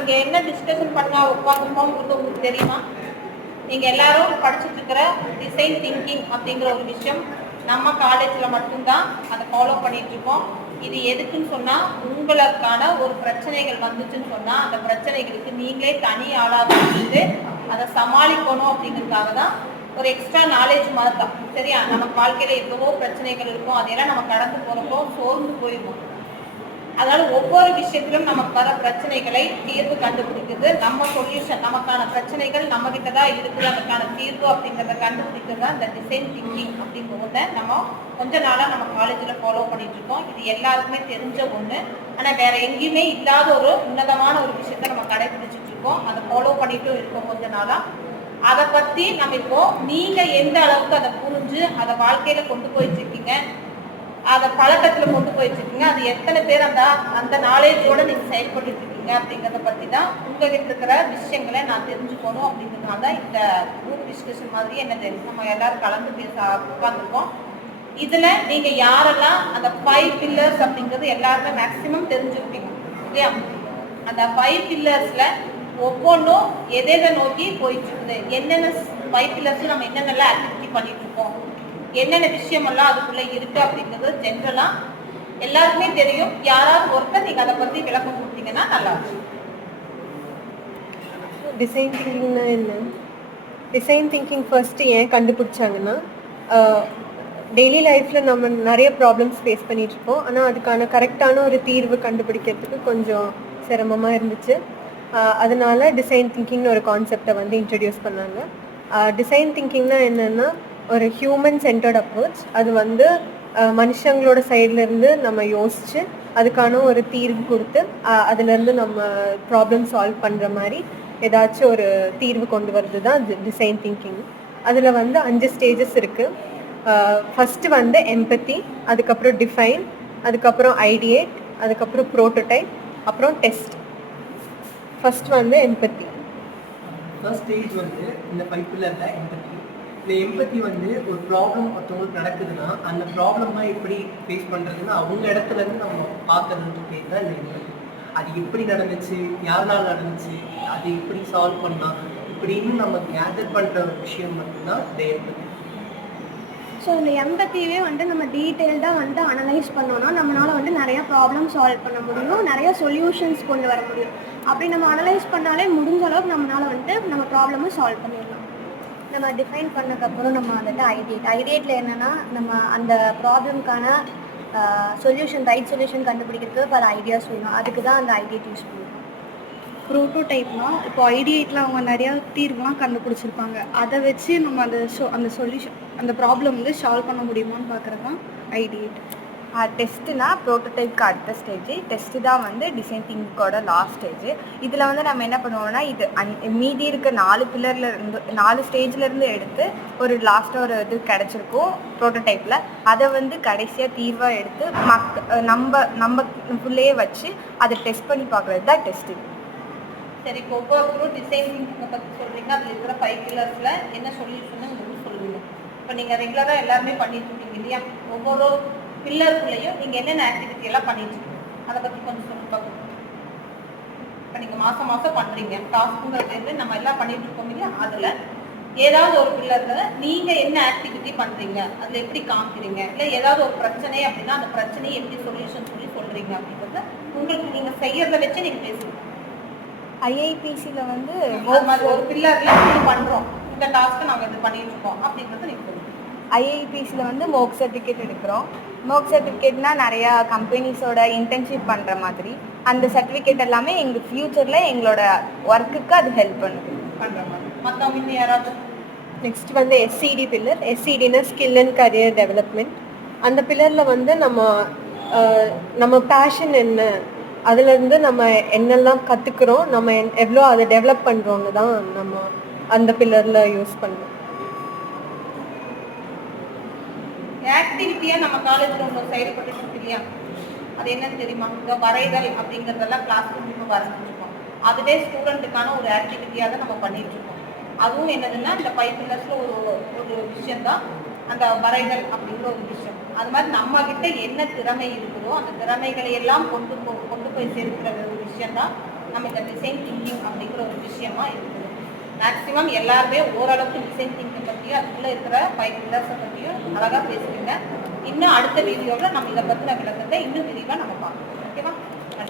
இங்க என்ன டிஸ்கஷன் பண்ண உட்காந்துருக்கோம்ங்கிறது உங்களுக்கு தெரியுமா? நீங்க எல்லாரும் படிச்சுட்டு இருக்கிற டிசைன் திங்கிங் அப்படிங்கிற ஒரு விஷயம் நம்ம காலேஜ்ல மட்டும்தான் அதை ஃபாலோ பண்ணிட்டு இருக்கோம். இது எதுக்குன்னு சொன்னா, உங்களுக்கான ஒரு பிரச்சனைகள் வந்துச்சுன்னு சொன்னா அந்த பிரச்சனைகளுக்கு நீங்களே தனி ஆளாக இருந்து அதை சமாளிக்கணும் அப்படிங்கிறதுக்காக தான் ஒரு எக்ஸ்ட்ரா நாலேஜ் மாதிரி தான். சரியா? நம்ம வாழ்க்கையில எவ்வளவோ பிரச்சனைகள் இருக்கும், அதையெல்லாம் நம்ம கடந்து போறப்போ சோர்ந்து போயிடுவோம். அதனால ஒவ்வொரு விஷயத்திலும் நமக்கு வர பிரச்சனைகளை தீர்வு கண்டுபிடிக்கிறது நம்ம சொல்யூஷன். நமக்கான பிரச்சனைகள் நம்ம கிட்ட தான் இருக்குது, அதுக்கான தீர்வு அப்படிங்கிறத கண்டுபிடிக்கிறது தான் இந்த டிசைன் திங்கிங் அப்படிங்கிறத நம்ம கொஞ்ச நாளாக நம்ம காலேஜில் ஃபாலோ பண்ணிட்டு இருக்கோம். இது எல்லாருக்குமே தெரிஞ்ச ஒன்று, ஆனால் வேற எங்கேயுமே இல்லாத ஒரு உன்னதமான ஒரு விஷயத்த நம்ம கடைபிடிச்சிட்டு இருக்கோம். அதை ஃபாலோ பண்ணிட்டும் இருக்கோம் கொஞ்ச நாளாக. அதை பற்றி நம்ம இப்போ நீங்கள் எந்த அளவுக்கு அதை புரிஞ்சு அதை வாழ்க்கையில கொண்டு போயிட்டு இருக்கீங்க, அதை பழக்கத்தில் கொண்டு போயிட்டு இருக்கீங்க, அது எத்தனை பேர் அந்த நாலேஜோட நீங்கள் செயல்பட்டு இருக்கீங்க அப்படிங்கிறத பற்றி தான் உங்ககிட்ட இருக்கிற விஷயங்களை நான் தெரிஞ்சுக்கணும் அப்படிங்கிறதுனால தான் இந்த குரூப் டிஸ்கஷன் மாதிரி என்ன தெரியும் நம்ம எல்லாரும் கலந்து பேச உட்காந்துருக்கோம். இதில் நீங்கள் யாரெல்லாம் அந்த 5 பில்லர்ஸ் அப்படிங்கிறது எல்லாருமே மேக்ஸிமம் தெரிஞ்சுருப்பீங்க இல்லையா? அந்த 5 பில்லர்ஸில் ஒவ்வொன்றும் எதை நோக்கி போயிட்டு இருக்குது, என்னென்ன 5 பில்லர்ஸ் நம்ம என்னென்னலாம் ஆக்டிவிட்டி பண்ணிட்டு இருக்கோம், என்னென்ன விஷயமெல்லாம் அதுக்குள்ள இருக்கு அப்படிங்கிறது ஜென்ரலா எல்லாருக்குமே தெரியும். யாராவது ஒருத்தர் நீங்க அதை பத்தி விளக்கம் கொடுத்தீங்கன்னா நல்லா இருக்கும். டிசைன் திங்கிங்னா என்ன? டிசைன் திங்கிங் ஃபர்ஸ்ட் ஏன் கண்டுபிடிச்சாங்கன்னா, டெய்லி லைஃப்பில் நம்ம நிறைய ப்ராப்ளம்ஸ் ஃபேஸ் பண்ணிட்டு இருக்கோம். ஆனால் அதுக்கான கரெக்டான ஒரு தீர்வு கண்டுபிடிக்கிறதுக்கு கொஞ்சம் சிரமமாக இருந்துச்சு. அதனால டிசைன் திங்கிங்னு ஒரு கான்செப்டை வந்து இன்ட்ரடியூஸ் பண்ணாங்க. டிசைன் திங்கிங்னா என்னென்னா, ஒரு ஹியூமன் சென்டர்ட் அப்ரோச். அது வந்து மனுஷங்களோட சைட்லேருந்து நம்ம யோசித்து அதுக்கான ஒரு தீர்வு கொடுத்து அதுலேருந்து நம்ம ப்ராப்ளம் சால்வ் பண்ணுற மாதிரி ஏதாச்சும் ஒரு தீர்வு கொண்டு வர்றது தான் டிசைன் திங்கிங். அதில் வந்து 5 ஸ்டேஜஸ் இருக்குது. ஃபஸ்ட்டு வந்து எம்பத்தி, அதுக்கப்புறம் டிஃபைன், அதுக்கப்புறம் ஐடியேட், அதுக்கப்புறம் ப்ரோட்டோடைப், அப்புறம் டெஸ்ட். ஃபர்ஸ்ட் வந்து எம்பத்தி. ஃபர்ஸ்ட் ஸ்டேஜ் வந்து இந்த 5 பில்லரில் எம்பத்தி. இந்த எம்பத்தி வந்து ஒரு ப்ராப்ளம் ஒருத்தவங்களுக்கு நடக்குதுன்னா அந்த ப்ராப்ளமாக எப்படி ஃபேஸ் பண்ணுறதுன்னா அவங்க இடத்துலேருந்து நம்ம பார்க்கறதுக்கு பேர் தான் இந்த எம்பத்தி. அது எப்படி நடந்துச்சு, யாருனால நடந்துச்சு, அது எப்படி சால்வ் பண்ணலாம், இப்படின்னு நம்ம கேதர் பண்ணுற ஒரு விஷயம் மட்டும்தான் இந்த எம்பத்தி. ஸோ இந்த எம்பத்தியே வந்து நம்ம டீட்டெயில்டாக வந்து அனலைஸ் பண்ணோன்னா நம்மளால் வந்து நிறையா ப்ராப்ளம் சால்வ் பண்ண முடியும், நிறையா சொல்யூஷன்ஸ் கொண்டு வர முடியும். அப்படி நம்ம அனலைஸ் பண்ணாலே முடிஞ்ச அளவுக்கு நம்மளால் வந்து நம்ம ப்ராப்ளமும் சால்வ் பண்ணிடலாம். நம்ம டிஃபைன் பண்ணதுக்கப்புறம் நம்ம வந்துட்டு ஐடியேட்டில் என்னென்னா, நம்ம அந்த ப்ராப்ளம்க்கான ரைட் சொல்யூஷன் கண்டுபிடிக்கிறதுக்கு பல ஐடியாஸ் வேணும். அதுக்கு தான் அந்த ஐடியேட் யூஸ் பண்ணுவோம். ப்ரோட்டோடைப்னால் இப்போ ஐடியேட்டில் அவங்க நிறையா தீர்வுலாம் கண்டுபிடிச்சிருப்பாங்க. அதை வச்சு நம்ம அந்த சொல்யூஷன் அந்த ப்ராப்ளம் வந்து சால்வ் பண்ண முடியுமான்னு பார்க்குறது தான் ஐடியேட். டெஸ்ட்டுனா ப்ரோட்டோடைப்க்கு அடுத்த ஸ்டேஜ். டெஸ்ட்டு தான் வந்து டிசைன் திங்கிங்கோட லாஸ்ட் ஸ்டேஜ். இதில் வந்து நம்ம என்ன பண்ணுவோம்னா, இது மீதி இருக்க 4 ஸ்டேஜ்லேருந்து எடுத்து ஒரு லாஸ்ட்டாக ஒரு இது கிடச்சிருக்கும் ப்ரோட்டோடைப்பில். அதை வந்து கடைசியாக தீர்வாக எடுத்து நம்ம ஃபுல்லையே வச்சு அதை டெஸ்ட் பண்ணி பார்க்குறது தான் டெஸ்ட்டு. சரி, இப்போ ஒவ்வொரு டிசைன் திங்கிங்கை பற்றி சொல்கிறீங்க, அதில் இருக்கிற 5 பில்லர்ஸில் என்ன சொல்யூஷன்னு உங்களுக்கு சொல்லுவீங்க. இப்போ நீங்கள் ரெகுலராக எல்லாருமே பண்ணிட்டு இருக்கீங்க இல்லையா? ஒவ்வொரு பில்லருக்குள்ளேயும் நீங்கள் என்னென்ன ஆக்டிவிட்டி எல்லாம் பண்ணிட்டு இருக்கீங்க அதை பற்றி கொஞ்சம் சொல்லி பார்க்கணும். இப்போ நீங்கள் மாதம் மாதம் பண்ணுறீங்க டாஸ்க்குங்கிறது நம்ம எல்லாம் பண்ணிட்டு இருக்கோம் இல்லையா? அதில் ஏதாவது ஒரு பில்லரில் நீங்கள் என்ன ஆக்டிவிட்டி பண்ணுறீங்க, அதில் எப்படி காமிக்கிறீங்க, இல்லை ஏதாவது ஒரு பிரச்சனை அப்படின்னா அந்த பிரச்சனையை எப்படி சொல்யூஷன் சொல்கிறீங்க அப்படிங்கிறத உங்களுக்கு நீங்கள் செய்யறதை வச்சு நீங்கள் பேசுவீங்க. ஐஐபிசியில் வந்து ஒரு பில்லரில் நீங்கள் பண்ணுறோம், இந்த டாஸ்க்கை நாங்கள் இது பண்ணிட்டு இருக்கோம் அப்படிங்கிறத நீங்கள் சொல்லுங்கள். ஐஐபிசியில் வந்து மோக் சர்டிஃபிகேட் எடுக்கிறோம். மோக் சர்டிஃபிகேட்னா நிறையா கம்பெனிஸோட இன்டர்ன்ஷிப் பண்ணுற மாதிரி. அந்த சர்டிஃபிகேட் எல்லாமே எங்கள் ஃப்யூச்சரில் எங்களோட ஒர்க்குக்கு அது ஹெல்ப் பண்ணுற மாதிரி. மற்றவங்க இன்னும் யாராவது? நெக்ஸ்ட் வந்து எஸ்சிடி பில்லர். எஸ்சிடினா ஸ்கில் அண்ட் கரியர் டெவலப்மெண்ட். அந்த பில்லரில் வந்து நம்ம பேஷன் என்ன, அதுலேருந்து நம்ம என்னெல்லாம் கற்றுக்குறோம், நம்ம எவ்வளோ அதை டெவலப் பண்ணுறோன்னு தான் நம்ம அந்த பில்லரில் யூஸ் பண்ணுவோம். ஆக்டிவிட்டியாக நம்ம காலேஜில் ஒன்று செயல்பட்டு இல்லையா? அது என்னன்னு தெரியுமா? இந்த வரைதல் அப்படிங்கிறதெல்லாம் கிளாஸ் ரூம் வரைஞ்சிருக்கோம். அதுவே ஸ்டூடெண்ட்டுக்கான ஒரு ஆக்டிவிட்டியாக தான் நம்ம பண்ணிட்டு இருக்கோம். அதுவும் என்னதுன்னா இந்த 5 பில்லர்ஸில் ஒரு விஷயம்தான் அந்த வரைதல் அப்படிங்கிற ஒரு விஷயம். அது மாதிரி நம்ம கிட்ட என்ன திறமை இருக்குதோ அந்த திறமைகளை எல்லாம் கொண்டு போய் சேர்க்கிற ஒரு விஷயம்தான் நம்ம இந்த டிசைன் திங்கிங் அப்படிங்கிற ஒரு விஷயமா இருக்குது. மேக்ஸிமம் எல்லாருமே ஓரளவுக்கு டிசைன் திங்கிங் பற்றியும் அதுக்குள்ளே இருக்கிற 5 பில்லர்ஸை பற்றியும் அழகாக பேசுறீங்க. இன்னும் அடுத்த வீடியோவில் நம்ம இதை பற்றின விளக்கத்தை இன்னும் விரிவாக நம்ம பார்க்கலாம். ஓகேவா?